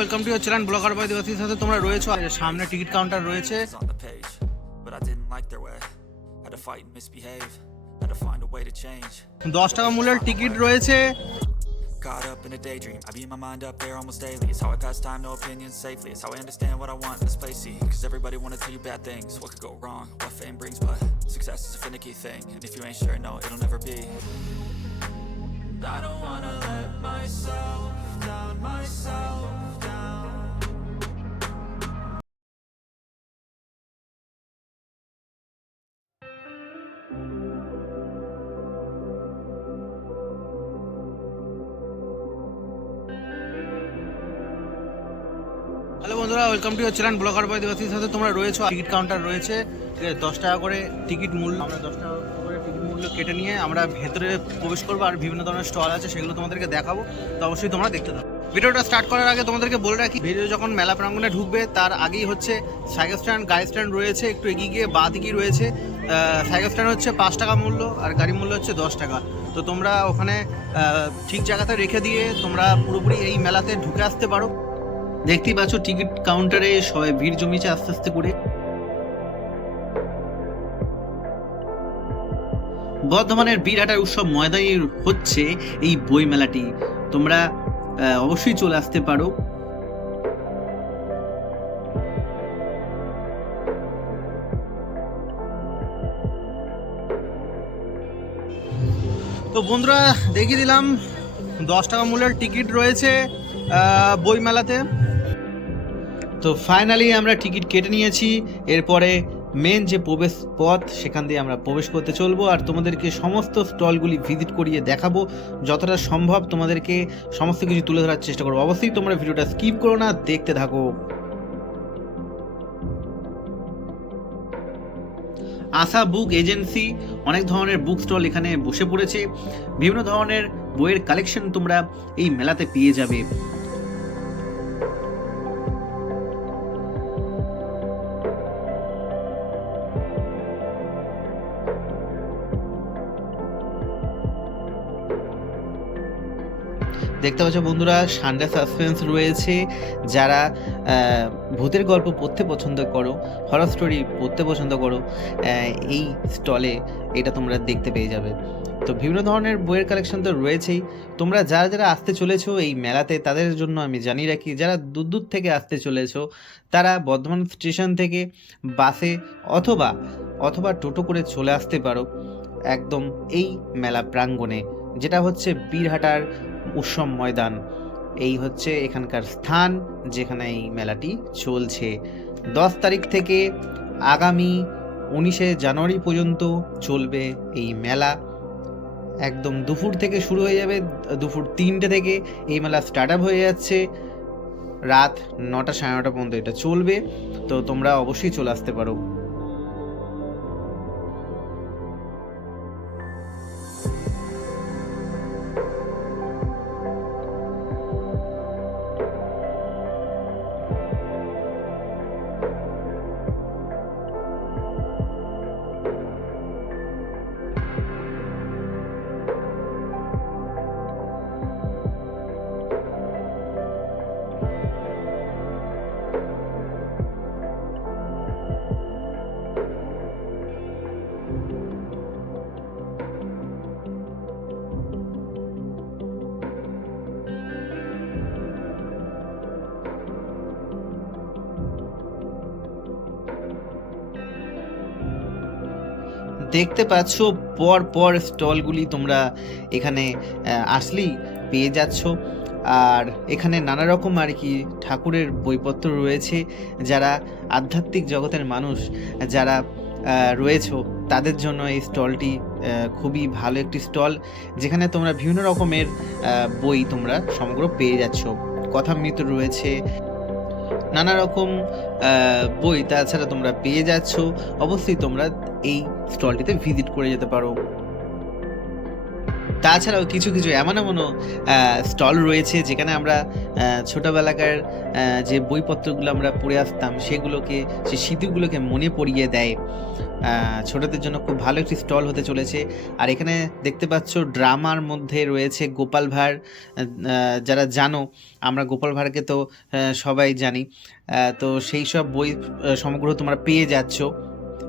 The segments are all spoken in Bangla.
Welcome to channel blogger by দিবাসীর সাথে তোমরা রয়েছো সামনে টিকিট কাউন্টার রয়েছে. দশ টাকা মূল্যের টিকিট রয়েছে Caught up in a daydream, I beat my mind up there almost daily. It's how I pass time, no opinions safely. It's how I understand what I want in this place. See, cause everybody wanna tell you bad things. What could go wrong, what fame brings, but success is a finicky thing. And if you ain't sure, no, it'll never be. I don't wanna let myself down, myself বন্ধুরা welcome to channel blogger by দিবাসীর সাথে তোমরা রয়েছো। টিকিট কাউন্টার রয়েছে দশ টাকা করে টিকিট মূল্য, আমরা দশ টাকা করে টিকিট মূল্য কেটে নিয়ে আমরা ভেতরে প্রবেশ করব আর বিভিন্ন ধরনের স্টল আছে, সেগুলো তোমাদেরকে দেখাবো। তো অবশ্যই তোমরা দেখতে থাকো। ভিডিওটা স্টার্ট করার আগে তোমাদেরকে বলে রাখি, ভিডিও যখন মেলা প্রাঙ্গণে ঢুকবে, তার আগেই হচ্ছে সাইকেল স্ট্যান্ড গাড়ি স্ট্যান্ড রয়েছে, একটু এগিয়ে গিয়ে বা দিকেই রয়েছে। সাইকেল স্ট্যান্ড হচ্ছে পাঁচ টাকা মূল্য আর গাড়ি মূল্য হচ্ছে দশ টাকা। তো তোমরা ওখানে ঠিক জায়গাতে রেখে দিয়ে তোমরা পুরোপুরি এই মেলাতে ঢুকে আসতে পারো। দেখতেই পাচ্ছ টিকিট কাউন্টারে সবাই ভিড় জমিয়েছে আস্তে আস্তে করে। বর্ধমানের বীরহাটার উৎসব ময়দানে হচ্ছে এই বই মেলাটি তোমরা অবশ্যই চলে আসতে পারো। তো বন্ধুরা দেখিয়ে দিলাম দশ টাকা মূল্যের টিকিট রয়েছে আহ, বই মেলাতে তো ফাইনালি আমরা টিকিট কেটে নিয়েছি। এরপরে মেন যে প্রবেশ পথ, সেখান দিয়ে আমরা প্রবেশ করতে চলবো। আর তোমাদেরকে সমস্ত স্টলগুলি ভিজিট করিয়ে দেখাবো। যতটা সম্ভব তোমাদেরকে সমস্ত কিছু তুলে ধরার চেষ্টা করব। অবশ্যই তোমরা ভিডিওটা স্কিপ করো না, দেখতে থাকো। আশা বুক এজেন্সি অনেক ধরনের বুক স্টল এখানে বসে পড়েছে। বিভিন্ন ধরনের বইয়ের কালেকশন তোমরা এই মেলাতে পেয়ে যাবে। দেখতে পাচ্ছ বন্ধুরা, সানডে সাসপেন্স রয়েছে। যারা ভূতের গল্প পড়তে পছন্দ করো হরর স্টোরি পড়তে পছন্দ করো এই স্টলে এটা তোমরা দেখতে পেয়ে যাবে। তো বিভিন্ন ধরনের বইয়ের কালেকশন তো রয়েছেই। তোমরা যারা যারা আসতে চলেছো এই মেলাতে, তাদের জন্য আমি জানিয়ে রাখি, যারা দূর দূর থেকে আসতে চলেছো, তারা বর্ধমান স্টেশন থেকে বাসে অথবা অথবা টোটো করে চলে আসতে পারো, একদম এই মেলা প্রাঙ্গণে, যেটা হচ্ছে বীরহাটার উৎসব ময়দান। এই হচ্ছে এখানকার স্থান, যেখানে এই মেলাটি চলছে। দশ তারিখ থেকে আগামী উনিশে জানুয়ারি পর্যন্ত চলবে এই মেলা। একদম দুপুর থেকে শুরু হয়ে যাবে, দুপুর তিনটে থেকে এই মেলা স্টার্ট আপ হয়ে যাচ্ছে। রাত নটা সাড়ে নটা পর্যন্ত এটা চলবে। তো তোমরা অবশ্যই চলে আসতে পারো। দেখতে পাচ্ছ পর পর স্টলগুলি তোমরা এখানে আসলেই পেয়ে যাচ্ছ। আর এখানে নানা রকম আর কি ঠাকুরের বইপত্র রয়েছে। যারা আধ্যাত্মিক জগতের মানুষ, যারা রয়েছো, তাদের জন্য এই স্টলটি খুবই ভালো একটি স্টল, যেখানে তোমরা বিভিন্ন রকমের বই তোমরা সমগ্র পেয়ে যাচ্ছ। কথামৃত রয়েছে। নানা রকম বই তাছাড়া তোমরা পেয়ে যাচ্ছ। অবশ্যই তোমরা এই স্টলটিতে ভিজিট করে যেতে পারো। তাছাড়াও কিছু কিছু এমন এমনও স্টল রয়েছে যেখানে আমরা ছোটোবেলাকার যে বইপত্রগুলো আমরা পড়ে আসতাম, সেগুলোকে, সে স্মৃতিগুলোকে মনে পড়িয়ে দেয়। ছোটদের জন্য খুব ভালো একটি স্টল হতে চলেছে। আর এখানে দেখতে পাচ্ছ ড্রামার মধ্যে রয়েছে গোপাল ভাঁড় যারা জানো, আমরা গোপাল ভাঁড়কে তো সবাই জানি। তো সেই সব বই সমগ্র তোমরা পেয়ে যাচ্ছ।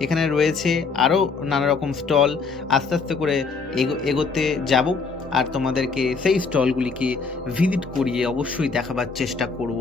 এখানে রয়েছে আরও নানা রকম স্টল। আস্তে আস্তে করে এগো এগোতে যাব আর তোমাদেরকে সেই স্টলগুলিকে ভিজিট করিয়ে অবশ্যই দেখাবার চেষ্টা করব।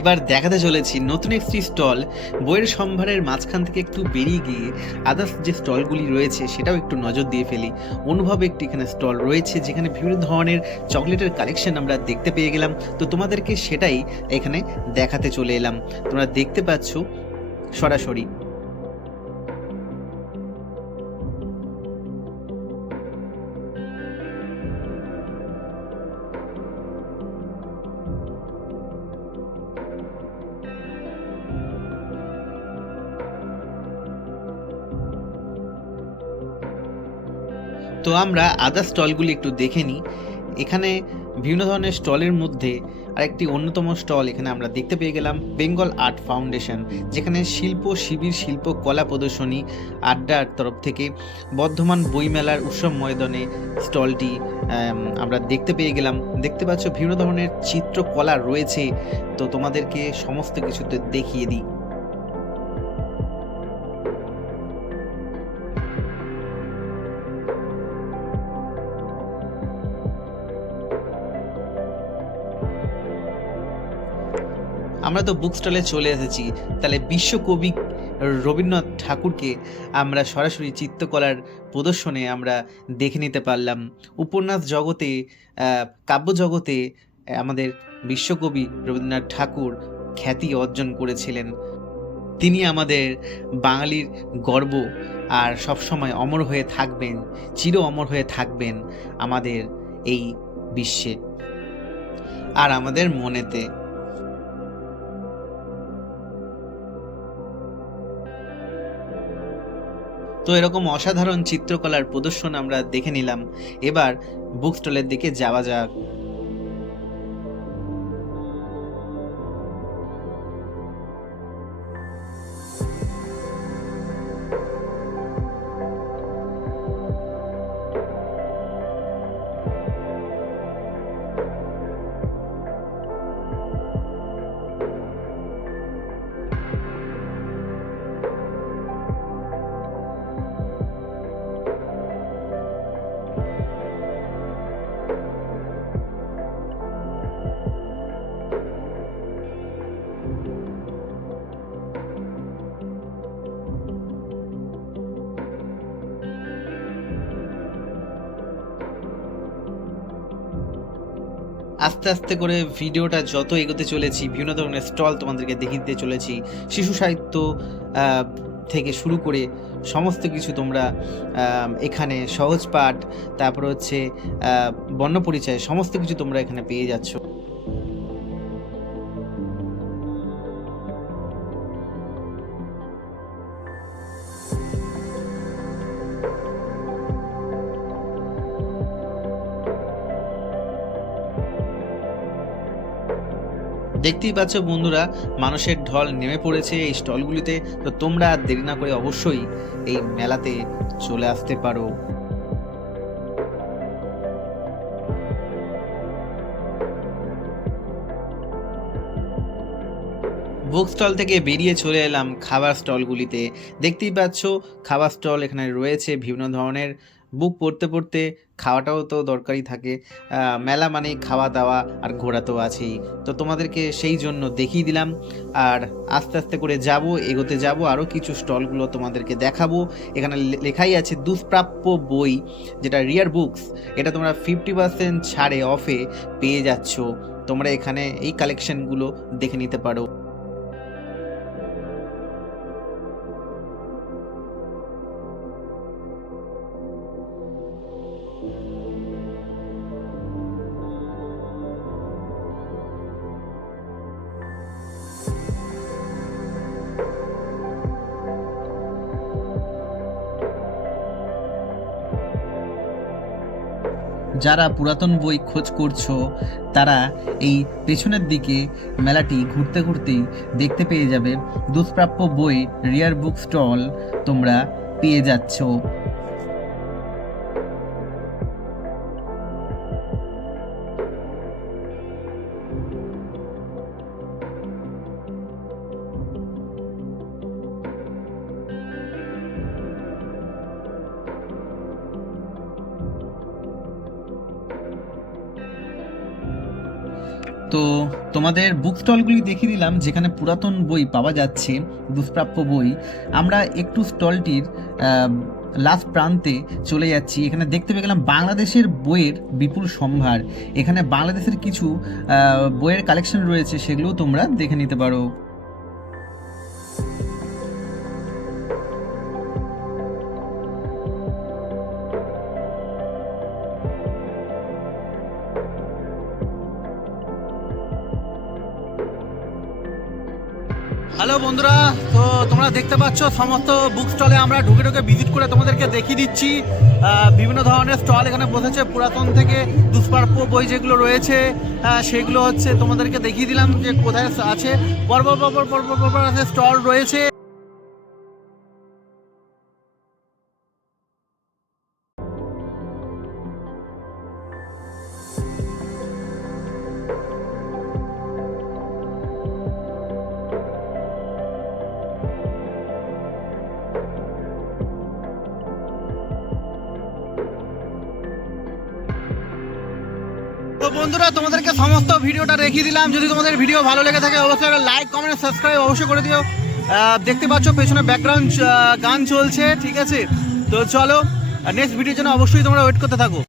এবার দেখাতে চলেছি নতুন একটি স্টল, বইয়ের সম্ভারের মাঝখান থেকে একটু বেরিয়ে গিয়ে আদার্স যে স্টলগুলি রয়েছে সেটাও একটু নজর দিয়ে ফেলি। অনুভব একটি এখানে স্টল রয়েছে যেখানে বিভিন্ন ধরনের চকলেটের কালেকশন আমরা দেখতে পেয়ে গেলাম। তো তোমাদেরকে সেটাই এখানে দেখাতে চলে এলাম। তোমরা দেখতে পাচ্ছ সরাসরি। আমরা আদার স্টলগুলি একটু দেখে নিই। এখানে বিভিন্ন ধরনের স্টলের মধ্যে আরেকটি অন্যতম স্টল এখানে আমরা দেখতে পেয়ে গেলাম বেঙ্গল আর্ট ফাউন্ডেশন যেখানে শিল্প, শিবির, শিল্প, কলা প্রদর্শনী, আড্ডার তরফ থেকে বর্ধমান বইমেলার উৎসব ময়দানে স্টলটি আমরা দেখতে পেয়ে গেলাম। দেখতে পাচ্ছ বিভিন্ন ধরনের চিত্রকলা রয়েছে। তো তোমাদেরকে সমস্ত কিছুতে দেখিয়ে দিই। আমরা তো বুক স্টলে চলে এসেছি। তাহলে বিশ্বকবি রবীন্দ্রনাথ ঠাকুরকে আমরা সরাসরি চিত্রকলার প্রদর্শনে আমরা দেখে নিতে পারলাম। উপন্যাস জগতে কাব্য জগতে আমাদের বিশ্বকবি রবীন্দ্রনাথ ঠাকুর খ্যাতি অর্জন করেছিলেন। তিনি আমাদের বাঙালির গর্ব আর সবসময় অমর হয়ে থাকবেন, চির অমর হয়ে থাকবেন আমাদের এই বিশ্বে। আর আমাদের মনেতে তো এরকম অসাধারণ চিত্রকলার প্রদর্শন আমরা দেখে নিলাম। এবার বুক স্টলের দিকে যাওয়া যাক। আস্তে আস্তে করে ভিডিওটা যত এগোতে চলেছি, বিভিন্ন ধরনের স্টল তোমাদেরকে দেখিয়ে দিতে চলেছি, শিশু সাহিত্য থেকে শুরু করে সমস্ত কিছু তোমরা এখানে সহজ পাঠ, তারপর হচ্ছে বর্ণ বর্ণপরিচয় সমস্ত কিছু তোমরা এখানে পেয়ে যাচ্ছ। দেখতেই পাচ্ছ বন্ধুরা, মানুষের ঢল নেমে পড়েছে এই স্টলগুলিতে। তো তোমরা আর দেরি না করে অবশ্যই এই মেলাতে চলে আসতে পারো। বুক স্টল থেকে বেরিয়ে চলে এলাম খাবার স্টলগুলিতে। দেখতেই পাচ্ছ, খাবার স্টল এখানে রয়েছে বিভিন্ন ধরনের। বুক পড়তে পড়তে খাওয়াটাও তো দরকারই থাকে। মেলা মানেই খাওয়া দাওয়া আর ঘোরা তো আছেই। তো তোমাদেরকে সেই জন্য দেখিয়ে দিলাম। আর আস্তে আস্তে করে যাব, এগোতে যাব আরও কিছু স্টলগুলো তোমাদেরকে দেখাবো। এখানে লেখাই আছে দুষ্প্রাপ্য বই, যেটা রিয়ার বুকস। এটা তোমরা ফিফটি পার্সেন্ট ছাড়ে অফে পেয়ে যাচ্ছ। তোমরা এখানে এই কালেকশনগুলো দেখে নিতে পারো। যারা পুরাতন বই খোঁজ করছ, তারা এই পেছনের দিকে মেলাটি ঘুরতে ঘুরতেই দেখতে পেয়ে যাবে। দুষ্প্রাপ্য বই, রিয়ার বুক স্টল তোমরা পেয়ে যাচ্ছ। তো তোমাদের বুক স্টলগুলি দেখিয়ে দিলাম, যেখানে পুরাতন বই পাওয়া যাচ্ছে, দুষ্প্রাপ্য বই। আমরা একটু স্টলটির লাস্ট প্রান্তে চলে যাচ্ছি। এখানে দেখতে পেয়ে গেলাম বাংলাদেশের বইয়ের বিপুল সম্ভার। এখানে বাংলাদেশের কিছু বইয়ের কালেকশন রয়েছে, সেগুলোও তোমরা দেখে নিতে পারো। হ্যালো বন্ধুরা তো তোমরা দেখতে পাচ্ছ সমস্ত বুক স্টলে আমরা ঢুকে ঢুকে ভিজিট করে তোমাদেরকে দেখিয়ে দিচ্ছি বিভিন্ন ধরনের স্টল এখানে বসেছে পুরাতন থেকে দুষ্প্রাপ্য বই যেগুলো রয়েছে সেগুলো হচ্ছে তোমাদেরকে দেখিয়ে দিলাম যে কোথায় আছে পরপর পরপর পরপর পরপর স্টল রয়েছে তো বন্ধুরা, তোমাদেরকে সমস্ত ভিডিওটা রেখে দিলাম। যদি তোমাদের ভিডিও ভালো লেগে থাকে, অবশ্যই একটা লাইক কমেন্ট সাবস্ক্রাইব অবশ্যই করে দিও। দেখতে পাচ্ছ পেছনে ব্যাকগ্রাউন্ড গান চলছে, ঠিক আছে? তো চলো নেক্সট ভিডিওর জন্য অবশ্যই তোমরা ওয়েট করতে থাকো।